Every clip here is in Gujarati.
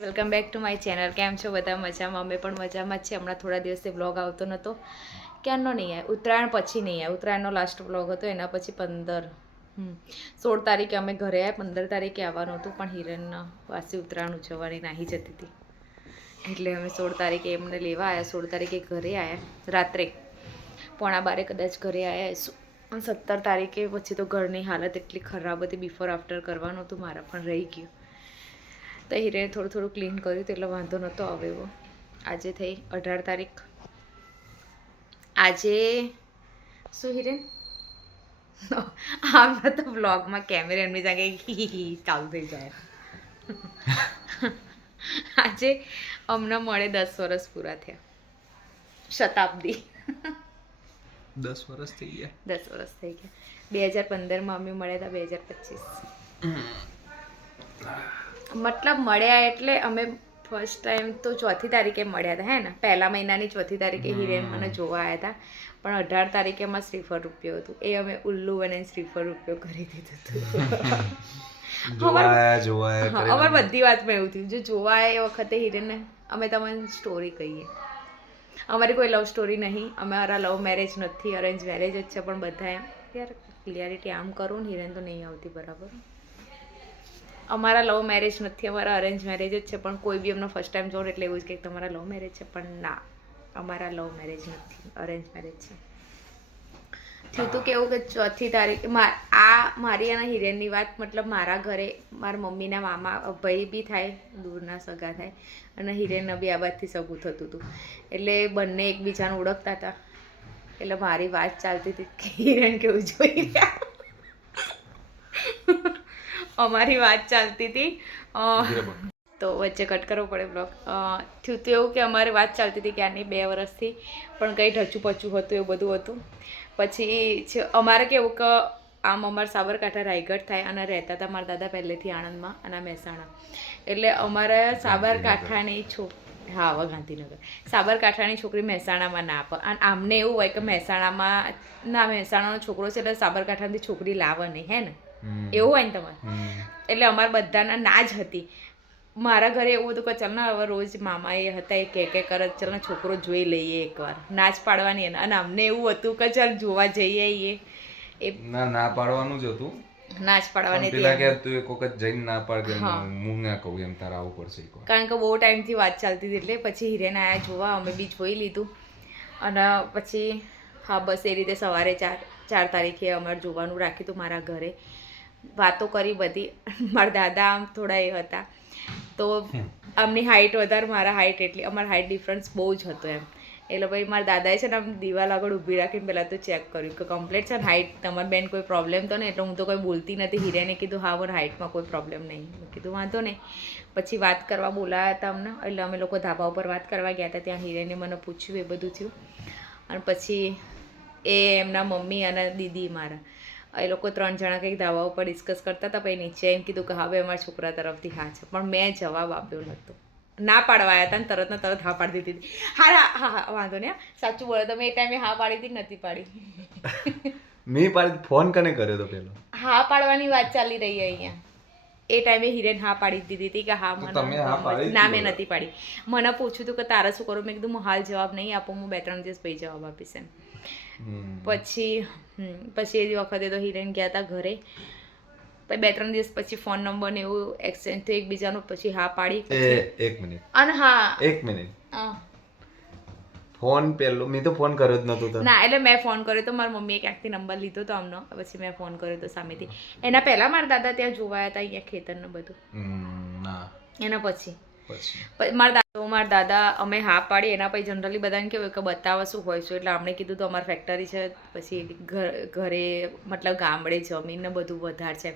Welcome back to my channel. કેમ છો બધા? મજામાં? અમે પણ મજામાં જ છે. હમણાં થોડા દિવસથી વ્લોગ આવતો નહોતો. ક્યારનો નહીં આવે? ઉત્તરાયણ પછી નહીં આવે. ઉત્તરાયણનો લાસ્ટ વ્લોગ હતો, એના પછી 16 તારીખે અમે ઘરે આવ્યા. 15 તારીખે આવવાનું હતું, પણ હિરણના વાસી ઉત્તરાયણ ઉજવવાની નાહી જતી હતી, એટલે અમે 16 તારીખે એમને લેવા આવ્યા. 16 તારીખે ઘરે આવ્યા, રાત્રે 11:15 કદાચ ઘરે આવ્યા. 17 તારીખે પછી તો ઘરની હાલત એટલી ખરાબ હતી, બિફોર આફ્ટર કરવાનું હતું, મારા પણ રહી ગયું. તો હિરેને થોડું ક્લીન કર્યું, એટલે વાંધો નહોતો આવે એવો. આજે થઈ 18 તારીખ. આજે શું હિરેન આમના તો બ્લોગમાં કેમેરા એમની જાગે ચાલુ થઈ જાય. આજે અમને મળે 10 વર્ષ પૂરા થયા. શતાબ્દી 10 વર્ષ થઈ ગયા. 10 વર્ષ થઈ ગયા. 2015માં અમે મળ્યા હતા. 2025 મતલબ મળ્યા એટલે અમે ફર્સ્ટ ટાઈમ તો 4 તારીખે મળ્યા હતા, હે ને? પહેલા મહિનાની 4 તારીખે હિરેન મને જોવા આવ્યા હતા, પણ 18 તારીખે એમાં શ્રીફળ રૂપિયો હતું. એ અમે ઉલ્લુ બને શ્રીફળ રૂપિયો કરી દીધું હતું. અમારે બધી વાતમાં એવું થયું. જો જોવા આવ્યા એ વખતે હિરેનને અમે તમને સ્ટોરી કહીએ. અમારી કોઈ લવ સ્ટોરી નહીં, અમારા લવ મેરેજ નથી, અરેન્જ મેરેજ જ છે. પણ બધા એમ યાર ક્લિયરિટી આમ કરું ને, હિરેન તો નહીં આવતી બરાબર. અમારા લવ મેરેજ નથી, અમારા અરેન્જ મેરેજ જ છે. પણ કોઈ બી અમને ફર્સ્ટ ટાઈમ જોડે એટલે એવું જ કે તમારા લવ મેરેજ છે, પણ ના, અમારા લવ મેરેજ નથી, અરેન્જ મેરેજ છે. થયું તું કેવું કે 4 તારીખે મારી અને હિરેનની વાત, મતલબ મારા ઘરે મારા મમ્મીના મામા ભાઈ બી થાય, દૂરના સગા થાય, અને હિરેનના બી આ બાજુથી સગું થતું હતું, એટલે બંને એકબીજાને ઓળખતા હતા. એટલે મારી વાત ચાલતી હતી કે હિરેન કેવું જોઈ રહ્યા. અમારી વાત ચાલતી હતી, તો વચ્ચે કટ કરવો પડે બ્લોગ. થયું તો એવું કે અમારી વાત ચાલતી હતી ક્યારની 2 વર્ષથી, પણ કંઈ ઢચું પચું હતું, એવું બધું હતું. પછી અમારે કેવું કે આમ અમારે સાબરકાંઠા રાયગઢ થાય, અને રહેતા હતા મારા દાદા પહેલેથી આણંદમાં અને મહેસાણા. એટલે અમારે સાબરકાંઠાની હવે ગાંધીનગર સાબરકાંઠાની છોકરી મહેસાણામાં ના આપે. અને આમને એવું હોય કે મહેસાણાનો છોકરો છે એટલે સાબરકાંઠાની છોકરી લાવે નહીં, હે ને? એવું હોય ને તમારે. એટલે અમારે બધાના ના જ હતી. મારા ઘરે એવું હતું કે ચાલ ને હવે રોજ મામા એ હતા, એ કે કરે ચાલ ને છોકરો જોઈ લઈએ એકવાર, ના જ પાડવાની. અને અમને એવું હતું કે ચાલ જોવા જઈએ. એ ના પાડવાનું જ હતું, ના જ પાડવાની હતી. પેલા કે તું એક વખત જઈને ના પાડ કે હું ના કહું એમ, તારે આવવું પડશે એકવાર. કારણ કે બહુ ટાઈમથી વાત ચાલતી હતી, એટલે પછી હિરેન આયા જોવા, અમે બી જોઈ લીધું. અને પછી હા બસ એ રીતે સવારે 4 તારીખે અમારે જોવાનું રાખ્યું હતું મારા ઘરે. વાતો કરી બધી. મારા દાદા આમ થોડા એ હતા, તો આમની હાઇટ વધારે, મારા હાઇટ એટલી, અમારા હાઇટ ડિફરન્સ બહુ જ હતો એમ. એટલે ભાઈ મારા દાદાએ છે ને આમ દિવાલ આગળ ઊભી રાખીને પહેલાં તો ચેક કર્યું કે કમ્પ્લીટ છે ને હાઇટ, તમારી બેન કોઈ પ્રોબ્લેમ તો નહીં? એટલે હું તો કોઈ બોલતી નથી. હિરેને કીધું હા મને હાઇટમાં કોઈ પ્રોબ્લેમ નહીં. મેં કીધું વાંધો નહીં. પછી વાત કરવા બોલાયા હતા અમને, એટલે અમે લોકો ધાબા ઉપર વાત કરવા ગયા હતા. ત્યાં હિરેને મને પૂછ્યું, એ બધું થયું. અને પછી એ એમના મમ્મી અને દીદી મારા, એ લોકો 3 જણા કંઈક ધાબા ઉપર ડિસ્કસ કરતા હતા. પછી નીચે એમ કીધું કે હવે અમારા છોકરા તરફથી હા છે, પણ મેં જવાબ આપ્યો નહોતો. ના પાડવા આવ્યા હતા ને તરત ને તરત હા પાડી દીધી. હા વાંધો નહીં, સાચું બોલો તમે. એ ટાઈમે હા પાડી હતી કે નથી પાડી? મેં પાડી. ફોન કને કર્યો તો પેલો? હા પાડવાની વાત ચાલી રહી અહીંયા. એ ટાઈમે હિરેન હા પાડી દીધી હતી કે હા મને. ના મેં નથી પાડી. મને પૂછ્યું હતું કે તારે શું કરું? મેં કીધું હું હાલ જવાબ નહીં આપું, હું 2-3 દિવસ પછી જવાબ આપીશ એમ. પછી એ વખતે તો હિરેન ગયા હતા ઘરે. પછી 2-3 દિવસ પછી ફોન નંબર ને એવું એક્સચેન્જ થયું એકબીજાનું. પછી હા પાડી. એક મિનિટ. અને હા એક મિનિટ. ફોન પેલો મેં તો ફોન કર્યો જ નતો. ના એટલે મેં ફોન કર્યો તો, મારી મમ્મીએ ક્યાંકથી નંબર લીધો તો અમનો. પછી મેં ફોન કર્યો તો સામેથી. એના પહેલા મારા દાદા ત્યાં જોવાયા હતા, અહીંયા ખેતરનું બધું. એના પછી મારા દાદા અમે હા પાડી. એના પછી જનરલી બધાને કેવું કે બતાવવા શું હોય છે, એટલે અમને કીધું તો અમારી ફેક્ટરી છે, પછી ઘરે મતલબ ગામડે જમીન ને બધું વધારે છે.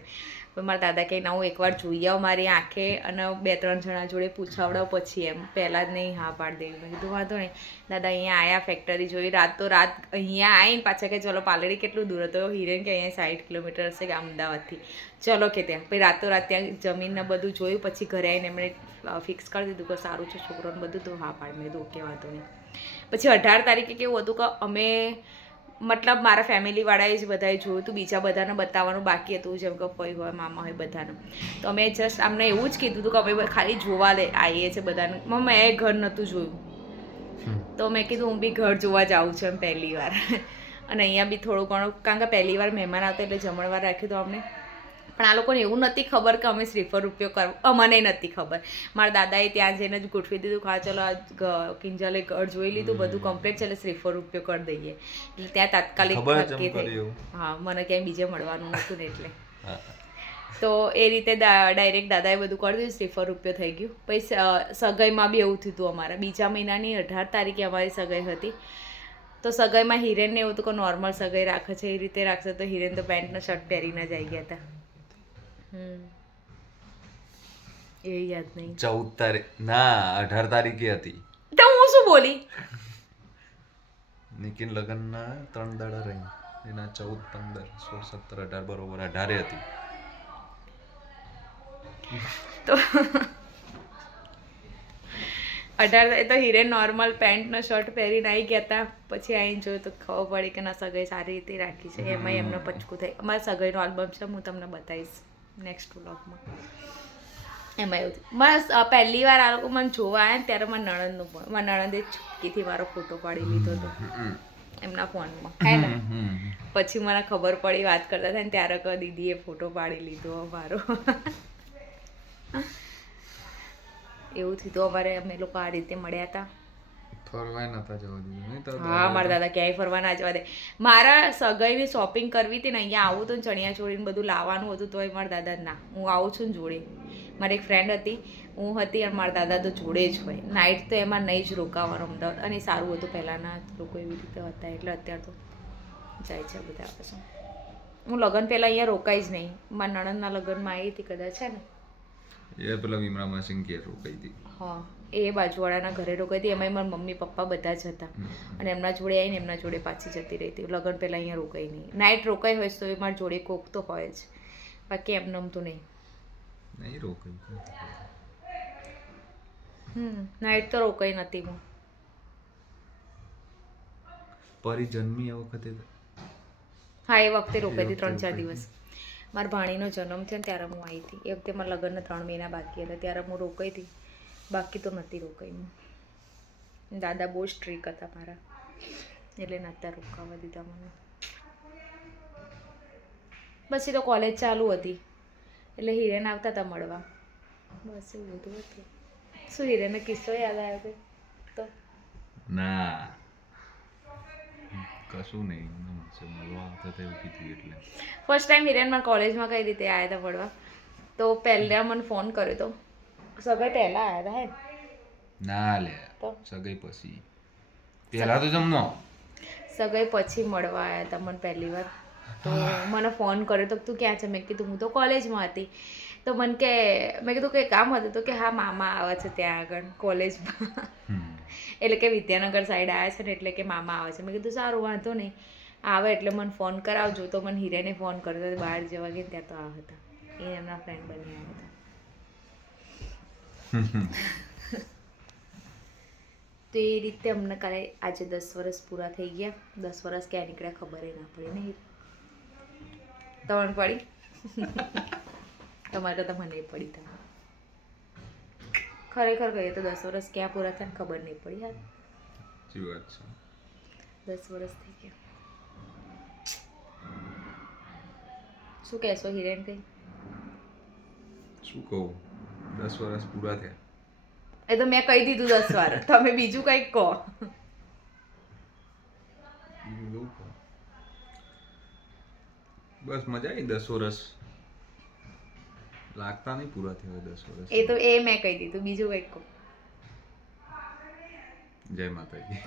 પણ મારા દાદા કહે ના હું એકવાર જોઈ આવું મારી આંખે, અને 2-3 જણા જોડે પૂછાવડાવ પછી એમ, પહેલાં જ નહીં હા પાડી દેવી. મેં કીધું વાંધો નહીં. દાદા અહીંયા આવ્યા, ફેક્ટરી જોઈ, રાત અહીંયા આવીને પાછા કે ચલો પાલડી કેટલું દૂર હતો? હિરેન કે અહીંયા 60 કિલોમીટર હશે કે અમદાવાદથી, ચલો કે ત્યાં. પછી રાત ત્યાં જમીનને બધું જોયું. પછી ઘરે આવીને એમણે ફિક્સ કરી દીધું કે સારું છે છોકરોને બધું, તો હા પાડી. મેં કીધું ઓકે વાંધો નહીં. પછી 18 તારીખે કેવું હતું કે અમે મતલબ મારા ફેમિલીવાળાએ જ બધાએ જોયું હતું, બીજા બધાને બતાવવાનું બાકી હતું, જેમ કે ફઈ હોય, મામા હોય, બધાને. તો અમે જસ્ટ અમને એવું જ કીધું હતું કે અમે ખાલી જોવા આવીએ છીએ બધાને. મેં ઘર નહોતું જોયું, તો મેં કીધું હું બી ઘર જોવા જાઉં છું એમ પહેલી વાર. અને અહીંયા બી થોડું ઘણું, કારણ કે પહેલી વાર મહેમાન આવતા એટલે જમણવાર રાખ્યું તો અમને. પણ આ લોકોને એવું નથી ખબર કે અમે શ્રીફળ ઉપયોગ કરવો, મને નથી ખબર. મારા દાદાએ ત્યાં જઈને જ ગોઠવી દીધું કે હા ચલો આ કિંજલે ઘર જોઈ લીધું, બધું કમ્પ્લીટ છે, એટલે શ્રીફળ ઉપયોગ કરી દઈએ. એટલે ત્યાં તાત્કાલિક નક્કી થઈ. હા, મને ક્યાંય બીજે મળવાનું નહોતું ને એટલે. તો એ રીતે ડાયરેક્ટ દાદાએ બધું કરી દીધું, શ્રીફળ ઉપયોગ થઈ ગયું. પછી સગાઈમાં બી એવું થયું હતું અમારા. બીજા મહિનાની 18 તારીખે અમારી સગાઈ હતી. તો સગાઈમાં હિરેનને એવું હતું કે નોર્મલ સગાઈ રાખે છે એ રીતે રાખશે, તો હિરેન તો પેન્ટનો શર્ટ પહેરીને જ આવી ગયા હતા. એ યાદ નહીં. 14 તારીખ ના 18 તારીખે હતી. તો હું શું બોલી? નિકિન લગ્નના 3 દાડા રહી, એના 14, 15, 16, 17, 18 બરોબર 18 હતી. તો 18 તો હિરેન નોર્મલ પેન્ટ ને શર્ટ પહેરીને આવી ગયા હતા. પછી આવીને જોયું તો ખબર પડી કે ના સગાઈ સારી રીતે રાખી છે. એમાં એમનો પચકું થાય. અમારા સગાઈનો આલ્બમ છે, હું તમને બતાવીશ નેક્સ્ટ વ્લોગમાં. એમાં એવું થયું. બસ પહેલી વાર આ લોકો મને જોવા આવ્યા ને ત્યારે મારા નણંદનું પણ, મારા નણંદે ચૂપકીથી મારો ફોટો પાડી લીધો હતો એમના ફોનમાં, હે ને. પછી મને ખબર પડી, વાત કરતા હતા ને ત્યારે કહો દીદીએ ફોટો પાડી લીધો મારો. એવું થયું તો અમારે અમે લોકો આ રીતે મળ્યા હતા. ફરવાય નતા જવા દીધું. હા, મારા દાદા ક્યાંય ફરવા ના જવા દે. મારા સગાઈની શોપિંગ કરવી હતી ને, અહીંયા આવું તો ચણિયા ચોળીને બધું લાવવાનું હતું, તોય મારા દાદા ના, હું આવું છું ને જોડે. મારી એક ફ્રેન્ડ હતી, હું હતી, અને મારા દાદા તો જોડે જ હોય. નાઇટ તો એમાં નહીં જ રોકાવાનું અમદાવાદ. અને સારું હતું, પહેલાંના લોકો એવી રીતે હતા, એટલે અત્યારે તો જાય છે બધા. પછી હું લગ્ન પહેલાં અહીંયા રોકાઈ જ નહીં. મારા નણંદના લગ્નમાં આવી હતી કદાચ, છે ને. એ પેલા વિમરા માસી ઘેર રોકાઈ હતી. હા, એ બાજુવાળાના ઘરે રોકાઈ હતી. એમાં મારા મમ્મી પપ્પા બધા જ હતા, અને એમના જોડે આવીને એમના જોડે પાછી જતી રહી હતી. લગ્ન પહેલાં અહીંયા રોકાઈ નહીં. નાઇટ રોકાઈ હોય તો એ મારા જોડે કોક તો હોય જ, બાકી એમને તો નહીં. નહીં રોકાઈ. નાઇટ તો રોકાઈ નથી હું. પરી જન્મી આ વખતે. હા, એ વખતે રોકાઈ હતી 3-4 દિવસ. મારા ભાણીનો જન્મ થયો ને ત્યારે હું આવી હતી. એ વખતે મારા લગ્નના 3 મહિના બાકી હતા, ત્યારે હું રોકાઈ હતી. બાકી તો નથી રોકાઈ હું. દાદા બહુ સ્ટ્રીક હતા મારા, એટલે નહોતા રોકાવા દીધા મને. પછી તો કોલેજ ચાલુ હતી, એટલે હિરેન આવતા હતા મળવા. બસ એવું બધું હતું. શું હિરેનનો કિસ્સો યાદ આવ્યો કે? તો ના કશું નહીં, મળવા આવતા હતા એવું કીધું એટલે. ફર્સ્ટ ટાઈમ હિરેન મારા કોલેજમાં કઈ રીતે આવ્યા હતા મળવા, તો પહેલાં મને ફોન કર્યો હતો. સગાઈ પહેલાં આવ્યા હતા, હે? ના લે, સગાઈ પછી. પહેલા તો જમનો. સગાઈ પછી મળવા આવ્યા હતા મને પહેલી વાર. તો મને ફોન કર્યો તો તું ક્યાં છે? મેં કીધું હું તો કોલેજમાં હતી. તો મને કે, મેં કીધું કે કામ હતું? તો કે હા મામા આવે છે ત્યાં આગળ કોલેજમાં. એટલે કે વિદ્યાનગર સાઈડ આવ્યા છે ને, એટલે કે મામા આવે છે. મેં કીધું સારું, વાંધો નહીં, આવે એટલે મને ફોન કરાવજો. તો મને હિરેને ફોન કર્યો હતો, બહાર જવા ગયા ત્યાં તો આ હતા. એ એમના ફ્રેન્ડ બની આવ્યા હતા. તો એ રીતે અમને કાલે આજે 10 વર્ષ પૂરા થઈ ગયા. 10 વર્ષ ક્યાં નીકળ્યા ખબર ના પડી નહીં. તમને પડી? તમારે તો મને પડી. તમે ખરેખર કહીએ તો 10 વર્ષ ક્યાં પૂરા થયા ખબર નહીં પડી. યાર સાચી વાત છે. 10 વર્ષ થઈ ગયા. શું કહેશો હિરેન? કંઈ શું કહું, 10 વર્ષ પૂરા થયા. એ તો મેં કહી દીધું 10 વાર. તમે બીજું કંઈક કહો. બસ મજા આવી. 10 વર્ષ લાગતા નહીં પૂરા થયા 10 વર્ષ. એ તો એ મેં કહી દીધું, બીજું કંઈક કહો. જય માતાજી.